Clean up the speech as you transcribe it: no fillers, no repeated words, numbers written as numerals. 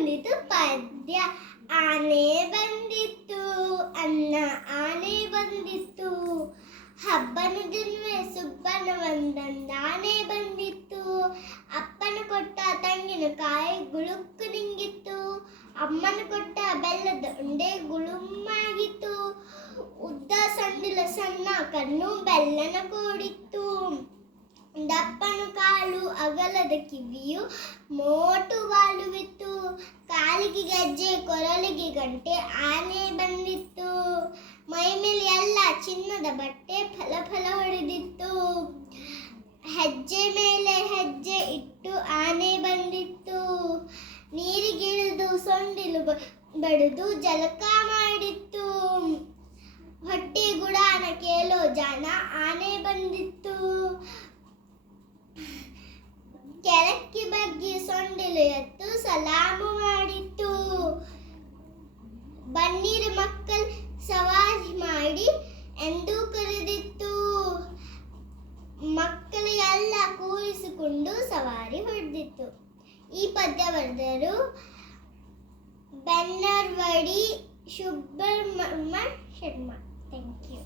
ಬಂದಿತು ಪದ್ಯ. ಆನೆ ಬಂದಿತ್ತು ಅನ್ನ ಆನೆ ಬಂದಿತ್ತು, ಹಬ್ಬನ ದಿನವೇ ಸುಬ್ಬನ ಒಂದೊಂದಾನೆ ಬಂದಿತ್ತು. ಅಪ್ಪನ ಕೊಟ್ಟ ತೆಂಗಿನಕಾಯಿ ಗುಳುಕ್ಕು ನಿಂಗಿತ್ತು, ಅಮ್ಮನ ಕೊಟ್ಟ ಬೆಲ್ಲದ ಉಂಡೆ ಗುಳುಮ್ಮಾಗಿತ್ತು. ಉದ್ದ ಸಣ್ಣಿಲ ಸಣ್ಣ ಕಣ್ಣು ಬೆಲ್ಲನ ಕೂಡಿತ್ತು, ದಪ್ಪನ ಕಾಲು ಅಗಲದ ಕಿವಿಯು ಮೋಟು ಬಾಲುವಿತ್ತು. ಕಾಲಿಗೆ ಗೆಜ್ಜೆ ಕೊರಳಿಗೆ ಗಂಟೆ ಆನೆ ಬಂದಿತ್ತು, ಮೈಮೇಲೆ ಎಲ್ಲ ಚಿನ್ನದ ಬಟ್ಟೆ ಫಲ ಫಲ ಹೊಡೆದಿತ್ತು. ಹೆಜ್ಜೆ ಮೇಲೆ ಹೆಜ್ಜೆ ಇಟ್ಟು ಆನೆ ಬಂದಿತ್ತು, ನೀರಿಗಿಳಿದು ಸೊಂಡಿಲು ಬಡಿದು ಜಲಕ ಮಾಡಿತ್ತು. ಹೊಟ್ಟೆ ಗುಡಾನ ಕೇಳೋ ಜಾಣ ಆನೆ ಬಂದಿತ್ತು, ಕೆಳಕ್ಕೆ ಬಗ್ಗಿ ಸೊಂಡಿಲು ಎತ್ತು ಸಲಾಮು ಮಾಡಿತ್ತು. ಬನ್ನೀರ ಮಕ್ಕಳು ಸವಾರಿ ಮಾಡಿ ಎಂದು ಕರೆದಿತ್ತು, ಮಕ್ಕಳೆಲ್ಲ ಕೂರಿಸಿಕೊಂಡು ಸವಾರಿ ಹೊಡೆದಿತ್ತು. ಈ ಪದ್ಯ ಬರೆದರು ಬೆನ್ನರ್ವಡಿ ಸುಬ್ರಹ್ಮಣ್ಯ ಶರ್ಮಾ. Thank you.